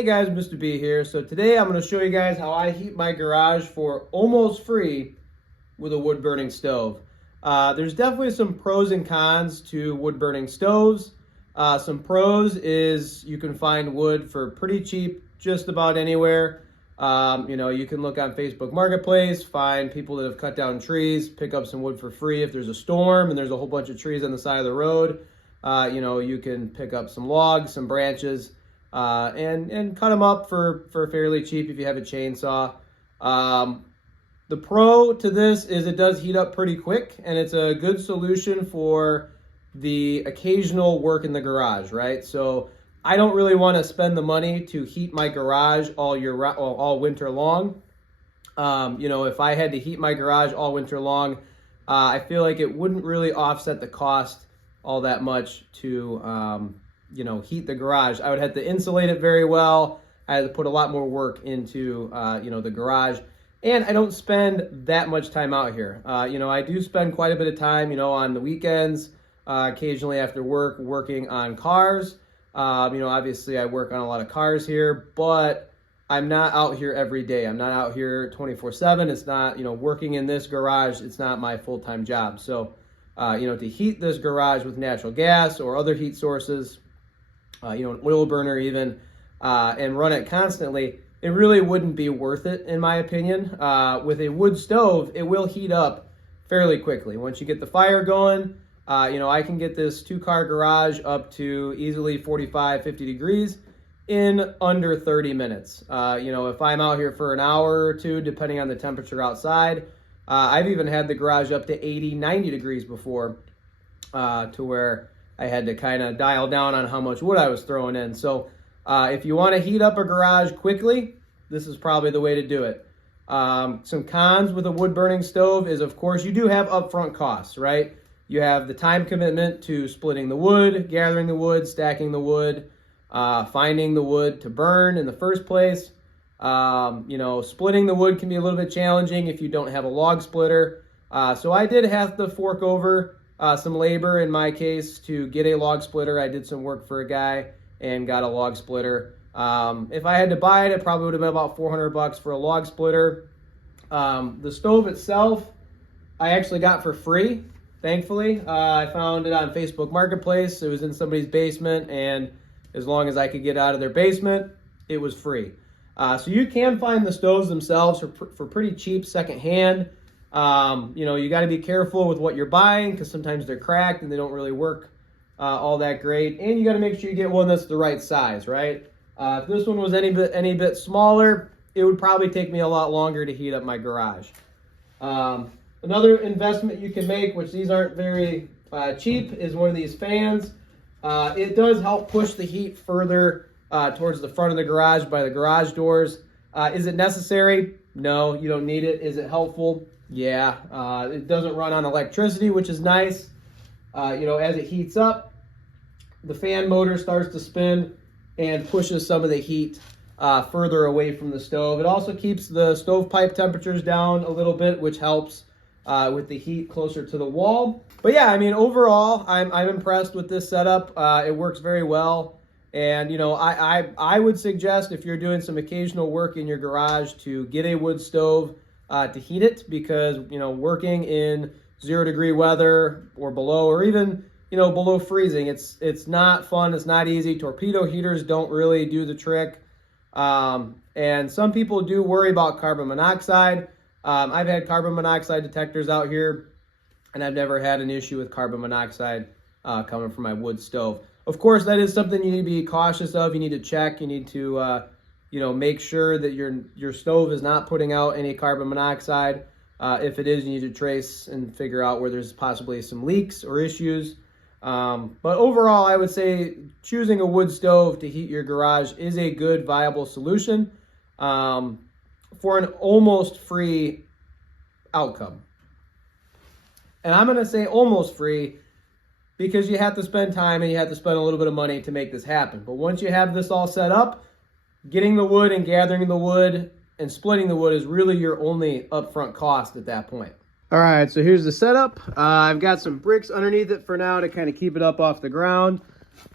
Hey guys, Mr. B here. So today I'm going to show you guys how I heat my garage for almost free with a wood burning stove. There's definitely some pros and cons to wood burning stoves. Some pros is you can find wood for pretty cheap just about anywhere. You can look on Facebook Marketplace, find people that have cut down trees, pick up some wood for free. If there's a storm and there's a whole bunch of trees on the side of the road, you can pick up some logs, some branches, and cut them up for fairly cheap if you have a chainsaw. The pro to this is it does heat up pretty quick, and it's a good solution for the occasional work in the garage, right? So I don't really want to spend the money to heat my garage all winter long. If I had to heat my garage all winter long, I feel like it wouldn't really offset the cost all that much to heat the garage. I would have to insulate it very well. I had to put a lot more work into the garage, and I don't spend that much time out here. I do spend quite a bit of time on the weekends, occasionally after work, working on cars. Obviously I work on a lot of cars here, but I'm not out here every day. I'm not out here 24/7. It's not, working in this garage, it's not my full-time job. So to heat this garage with natural gas or other heat sources, an oil burner even, and run it constantly, it really wouldn't be worth it, in my opinion. With a wood stove, it will heat up fairly quickly. Once you get the fire going, I can get this 2-car garage up to easily 45, 50 degrees in under 30 minutes. If I'm out here for an hour or two, depending on the temperature outside, I've even had the garage up to 80, 90 degrees before, to where I had to kind of dial down on how much wood I was throwing in. So if you want to heat up a garage quickly, this is probably the way to do it. Some cons with a wood burning stove is, of course, you do have upfront costs, right? You have the time commitment to splitting the wood, gathering the wood, stacking the wood, finding the wood to burn in the first place. Splitting the wood can be a little bit challenging if you don't have a log splitter. So I did have to fork over some labor in my case to get a log splitter. I did some work for a guy and got a log splitter. If I had to buy it, it probably would have been about $400 for a log splitter. The stove itself, I actually got for free, thankfully. I found it on Facebook Marketplace. It was in somebody's basement, and as long as I could get out of their basement, it was free. So you can find the stoves themselves for pretty cheap secondhand. You got to be careful with what you're buying because sometimes they're cracked and they don't really work all that great. And you got to make sure you get one that's the right size, right? If this one was any bit smaller, it would probably take me a lot longer to heat up my garage. Another investment you can make, which these aren't very cheap, is one of these fans. It does help push the heat further towards the front of the garage by the garage doors. Is it necessary? No, you don't need it. Is it helpful? Yeah. It doesn't run on electricity, which is nice. As it heats up, the fan motor starts to spin and pushes some of the heat further away from the stove. It also keeps the stovepipe temperatures down a little bit, which helps with the heat closer to the wall. But yeah, overall, I'm impressed with this setup. It works very well. And, I would suggest if you're doing some occasional work in your garage to get a wood stove to heat it, because, working in 0-degree weather or below, or even, below freezing, it's not fun. It's not easy. Torpedo heaters don't really do the trick. And some people do worry about carbon monoxide. I've had carbon monoxide detectors out here, and I've never had an issue with carbon monoxide coming from my wood stove. Of course, that is something you need to be cautious of. You need to check. You need to, make sure that your stove is not putting out any carbon monoxide. If it is, you need to trace and figure out where there's possibly some leaks or issues. But overall, I would say choosing a wood stove to heat your garage is a good, viable solution for an almost free outcome. And I'm going to say almost free because you have to spend time and you have to spend a little bit of money to make this happen. But once you have this all set up, getting the wood and gathering the wood and splitting the wood is really your only upfront cost at that point. All right, so here's the setup. I've got some bricks underneath it for now to kind of keep it up off the ground.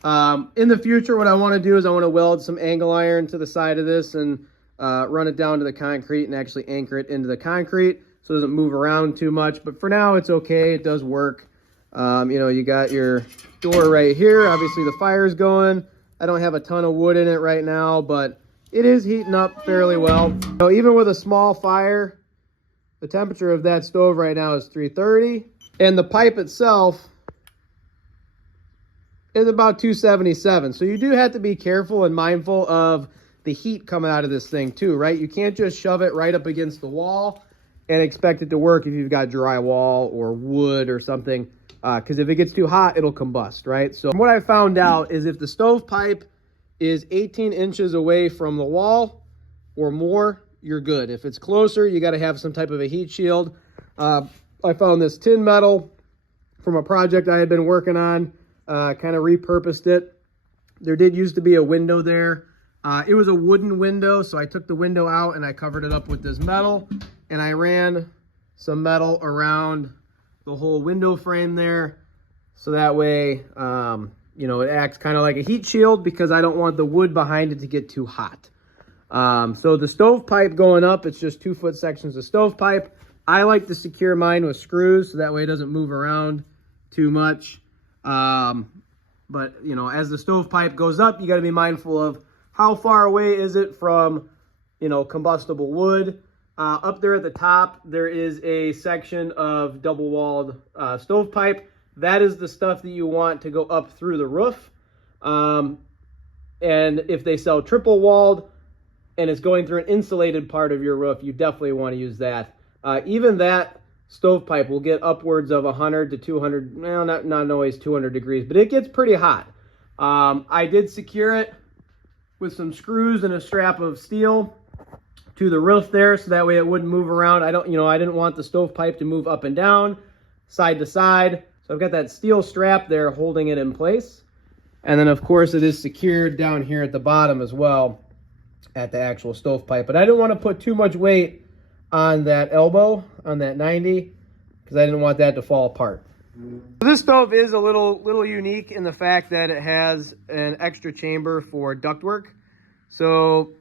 In the future, what I want to do is I want to weld some angle iron to the side of this and run it down to the concrete and actually anchor it into the concrete so it doesn't move around too much. But for now, it's okay. It does work. You know, you got your door right here. Obviously, the fire's going. I don't have a ton of wood in it right now, but it is heating up fairly well. So even with a small fire, the temperature of that stove right now is 330. And the pipe itself is about 277. So you do have to be careful and mindful of the heat coming out of this thing too, right? You can't just shove it right up against the wall and expect it to work if you've got drywall or wood or something, because if it gets too hot, it'll combust, right? So what I found out is if the stovepipe is 18 inches away from the wall or more, you're good. If it's closer, you got to have some type of a heat shield. I found this tin metal from a project I had been working on, kind of repurposed it. There did used to be a window there. It was a wooden window, so I took the window out and I covered it up with this metal, and I ran some metal around the whole window frame there, so that way, you know, it acts kind of like a heat shield because I don't want the wood behind it to get too hot. So the stovepipe going up, it's just 2-foot sections of stovepipe. I like to secure mine with screws so that way it doesn't move around too much. But, you know, as the stovepipe goes up, you got to be mindful of how far away is it from, you know, combustible wood. Up there at the top, there is a section of double-walled stovepipe. That is the stuff that you want to go up through the roof. And if they sell triple-walled and it's going through an insulated part of your roof, you definitely want to use that. Even that stovepipe will get upwards of 100 to 200, well, not always 200 degrees, but it gets pretty hot. I did secure it with some screws and a strap of steel to the roof there, so that way it wouldn't move around. I didn't want the stovepipe to move up and down, side to side. So I've got that steel strap there holding it in place. And then of course it is secured down here at the bottom as well at the actual stovepipe. But I didn't want to put too much weight on that elbow, on that 90, because I didn't want that to fall apart. This stove is a little unique in the fact that it has an extra chamber for ductwork. So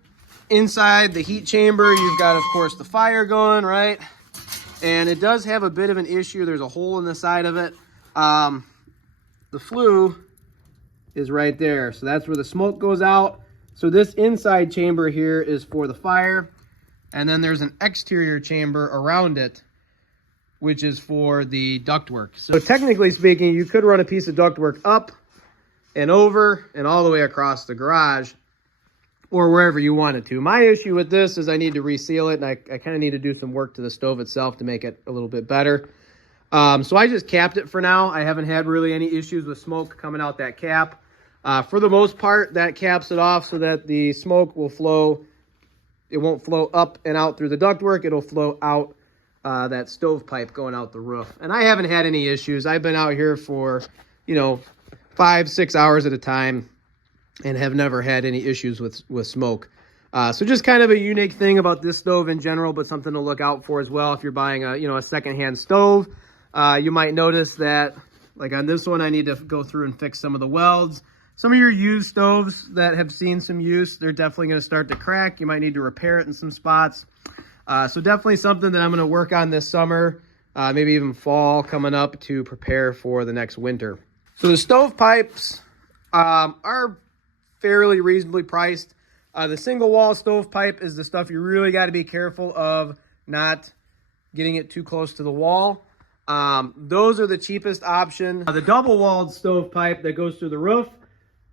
inside the heat chamber, you've got, of course, the fire going, right? And it does have a bit of an issue. There's a hole in the side of it. The flue is right there. So that's where the smoke goes out. So this inside chamber here is for the fire. And then there's an exterior chamber around it, which is for the ductwork. So technically speaking, you could run a piece of ductwork up and over and all the way across the garage or wherever you wanted to. My issue with this is I need to reseal it, and I kind of need to do some work to the stove itself to make it a little bit better. So I just capped it for now. I haven't had really any issues with smoke coming out that cap. For the most part, that caps it off so that the smoke will flow. It won't flow up and out through the ductwork. It'll flow out that stovepipe going out the roof. And I haven't had any issues. I've been out here for, 5-6 hours at a time and have never had any issues with smoke. So just kind of a unique thing about this stove in general, but something to look out for as well. If you're buying a secondhand stove, you might notice that, like on this one, I need to go through and fix some of the welds. Some of your used stoves that have seen some use, they're definitely going to start to crack. You might need to repair it in some spots. So definitely something that I'm going to work on this summer, maybe even fall coming up to prepare for the next winter. So the stovepipes are fairly reasonably priced. The single wall stovepipe is the stuff you really got to be careful of not getting it too close to the wall. Those are the cheapest option. The double walled stovepipe that goes through the roof,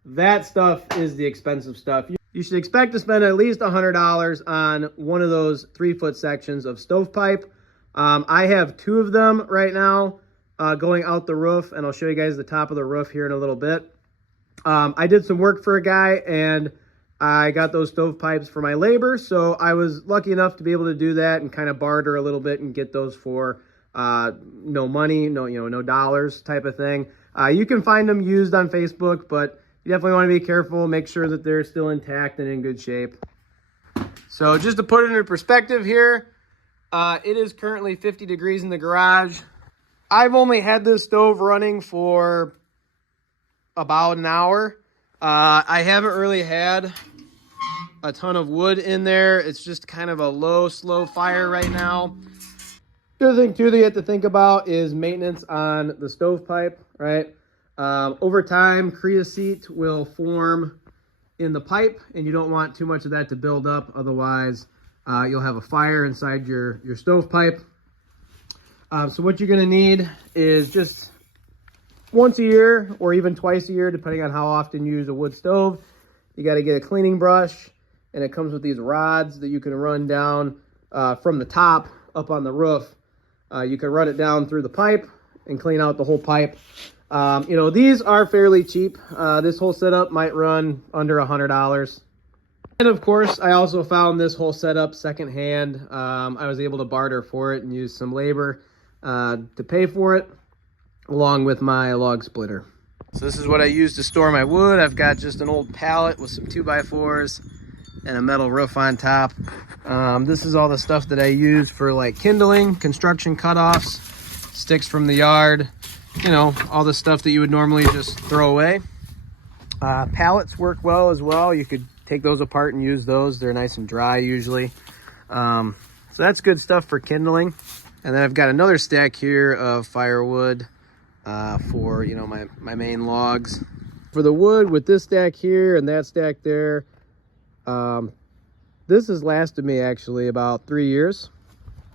that stuff is the expensive stuff. You should expect to spend at least $100 on one of those 3-foot sections of stovepipe. I have 2 of them right now going out the roof, and I'll show you guys the top of the roof here in a little bit. I did some work for a guy, and I got those stovepipes for my labor, so I was lucky enough to be able to do that and kind of barter a little bit and get those for no money, no dollars type of thing. You can find them used on Facebook, but you definitely want to be careful, make sure that they're still intact and in good shape. So just to put it into perspective here, it is currently 50 degrees in the garage. I've only had this stove running for about an hour. I haven't really had a ton of wood in there. It's just kind of a low, slow fire right now. The other thing too that you have to think about is maintenance on the stovepipe, right? Over time, creosote will form in the pipe, and you don't want too much of that to build up. Otherwise, you'll have a fire inside your stovepipe. So what you're gonna need is just once a year or even twice a year, depending on how often you use a wood stove, you got to get a cleaning brush, and it comes with these rods that you can run down from the top up on the roof. You can run it down through the pipe and clean out the whole pipe. You know, these are fairly cheap. This whole setup might run under $100. And of course, I also found this whole setup secondhand. I was able to barter for it and use some labor to pay for it, along with my log splitter. So this is what I use to store my wood. I've got just an old pallet with some 2x4s and a metal roof on top. This is all the stuff that I use for like kindling, construction cutoffs, sticks from the yard, you know, all the stuff that you would normally just throw away. Pallets work well as well. You could take those apart and use those. They're nice and dry usually. So that's good stuff for kindling. And then I've got another stack here of firewood for, you know, my main logs. For the wood, with this stack here and that stack there, this has lasted me actually about 3 years.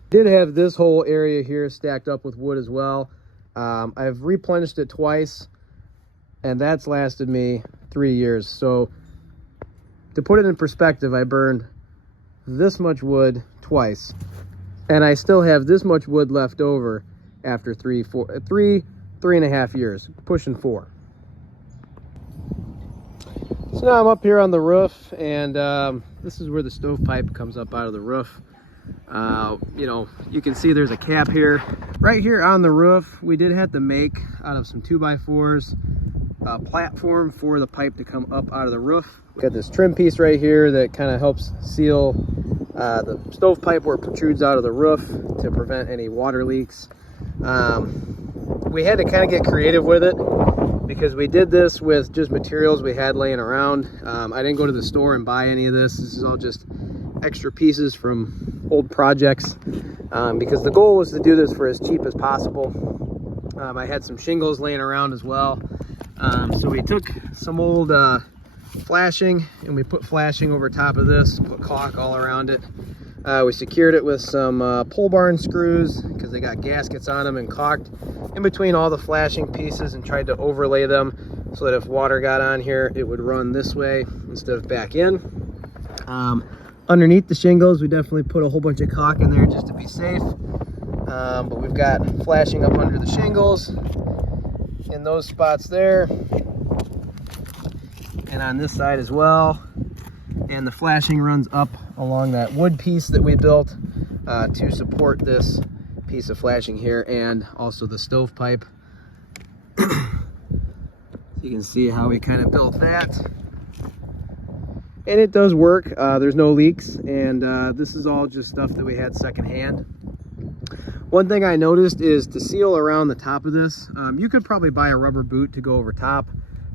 Did have this whole area here stacked up with wood as well. I've replenished it twice, and that's lasted me 3 years. So to put it in perspective, I burned this much wood twice, and I still have this much wood left over after 3.5 years, pushing 4. So now I'm up here on the roof, and this is where the stovepipe comes up out of the roof. You know, you can see there's a cap here. Right here on the roof, we did have to make out of some 2x4s a platform for the pipe to come up out of the roof. Got this trim piece right here that kind of helps seal the stovepipe where it protrudes out of the roof to prevent any water leaks. We had to kind of get creative with it because we did this with just materials we had laying around. I didn't go to the store and buy any of this. This is all just extra pieces from old projects because the goal was to do this for as cheap as possible. I had some shingles laying around as well. So we took some old flashing and we put flashing over top of this, put caulk all around it. We secured it with some pole barn screws because they got gaskets on them, and caulked in between all the flashing pieces and tried to overlay them so that if water got on here, it would run this way instead of back in. Underneath the shingles, we definitely put a whole bunch of caulk in there just to be safe. But we've got flashing up under the shingles in those spots there, and on this side as well. And the flashing runs up along that wood piece that we built to support this piece of flashing here, and also the stovepipe. So you can see how we kind of built that. And it does work. There's no leaks, and this is all just stuff that we had secondhand. One thing I noticed is to seal around the top of this, you could probably buy a rubber boot to go over top.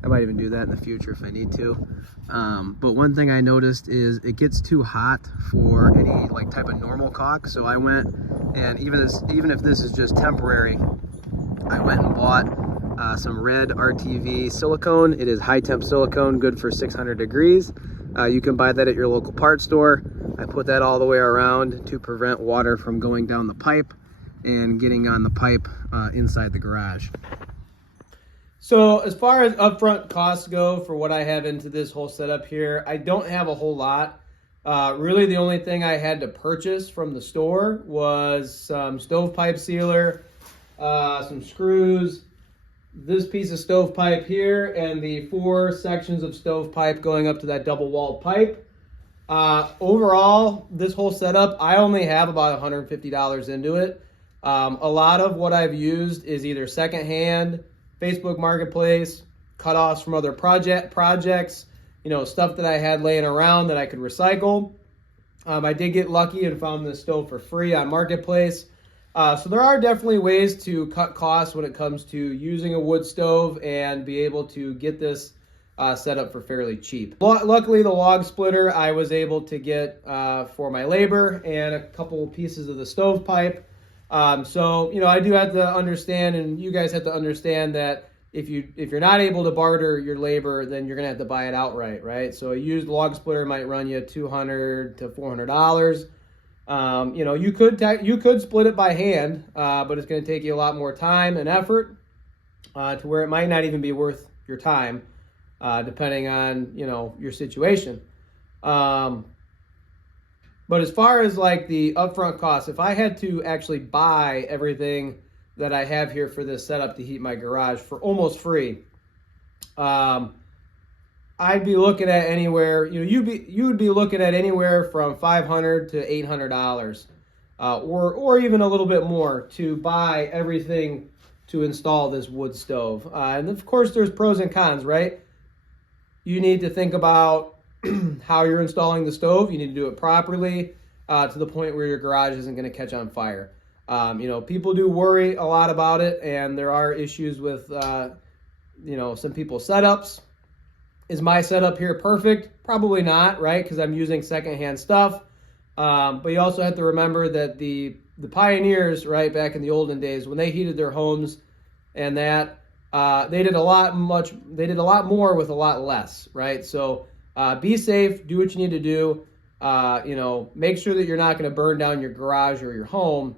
I might even do that in the future if I need to. But one thing I noticed is it gets too hot for any like type of normal caulk. So I went, and even if this is just temporary, I went and bought some red RTV silicone. It is high temp silicone, good for 600 degrees. You can buy that at your local parts store. I put that all the way around to prevent water from going down the pipe and getting on the pipe inside the garage. So as far as upfront costs go for what I have into this whole setup here, I don't have a whole lot. Really the only thing I had to purchase from the store was some stovepipe sealer, some screws, this piece of stovepipe here, and the 4 sections of stovepipe going up to that double-walled pipe. Overall, this whole setup, I only have about $150 into it. A lot of what I've used is either secondhand, Facebook Marketplace, cutoffs from other projects, you know, stuff that I had laying around that I could recycle. I did get lucky and found this stove for free on Marketplace. So there are definitely ways to cut costs when it comes to using a wood stove and be able to get this set up for fairly cheap. Luckily, the log splitter I was able to get for my labor and a couple pieces of the stovepipe. So, you know, I do have to understand, and you guys have to understand that if you're not able to barter your labor, then you're gonna have to buy it outright, right? So a used log splitter might run you $200 to $400. You know, you could split it by hand, but it's going to take you a lot more time and effort to where it might not even be worth your time, depending on, you know, your situation. But as far as like the upfront costs, if I had to actually buy everything that I have here for this setup to heat my garage for almost free, I'd be looking at anywhere, you know, you would be looking at anywhere from $500 to $800, or even a little bit more to buy everything to install this wood stove. And of course, there's pros and cons, right? You need to think about how you're installing the stove. You need to do it properly to the point where your garage isn't going to catch on fire. You know, people do worry a lot about it, and there are issues with, you know, some people's setups. Is my setup here perfect? Probably not, right? Because I'm using secondhand stuff. But you also have to remember that the pioneers, right, back in the olden days, when they heated their homes and that, they did a lot more with a lot less, right? So be safe, do what you need to do. You know, make sure that you're not going to burn down your garage or your home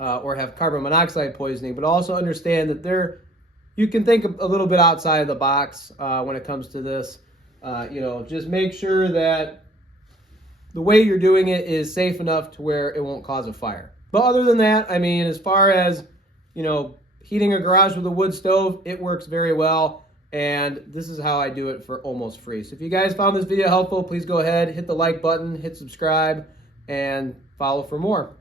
or have carbon monoxide poisoning, but also understand that you can think a little bit outside of the box when it comes to this. You know, just make sure that the way you're doing it is safe enough to where it won't cause a fire. But other than that, I mean, as far as, you know, heating a garage with a wood stove, it works very well. And this is how I do it for almost free. So if you guys found this video helpful, please go ahead, hit the like button, hit subscribe, and follow for more.